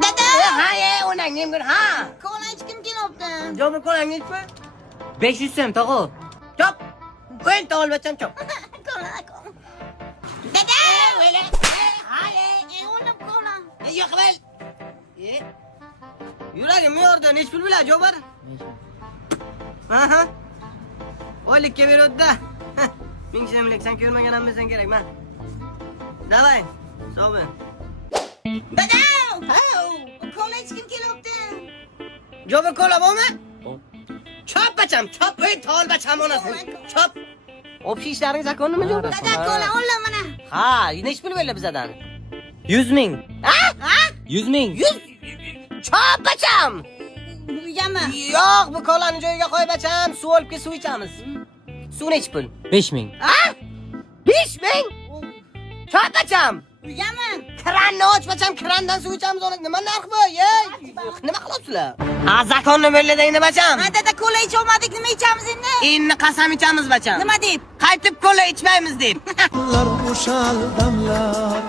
Dada! Ha ye, onangni bir ha. Kola ichkim kelibdi. Jo'mi qo'langiz chi? 500 so'm tog'o. Chop. Qo'yin tolbacham chop. Kola. Dada! O'yla. Ha ye. O'ynab kola. Yo'q vel. Yuragim yordi, nech pul biladi Jo'bar? Aha. Oylikka beradi-da. 1000 so'mlik sen ko'rmagan bo'lsan kerak, men. Davay. Sog' bo'l. Dada! Kola ichkim kelibdi. Jo'bar kola bormi? Chop bacham, chop. Qo'y tolbacham onasi. Chop. Общий ishlaring zakonnimi Jo'bar? Dada kola o'lla mana. Ha, nech pul beradi bizadan? 100 ming. Ha? 100 ming. 100. Chop bacham. Uyami? Yo'q, bu kolani joyiga qo'y bacham. Suv olib ke suv ichamiz. Suv nech pul? 5 ming. Ha? 5 ming? Chop bacham. Uyami? Kranni och bacham, krandan suv ichamiz. Nima narx bu? Ey, nima qilyapsizlar? Ha, zakonni belladingmi bacham? Ha dada kola icholmadik, nima ichamiz endi? Endi qasam ichamiz bacham. Nima deb? Qaytib kola ichmaymiz deb. Damlar, o'sha damlar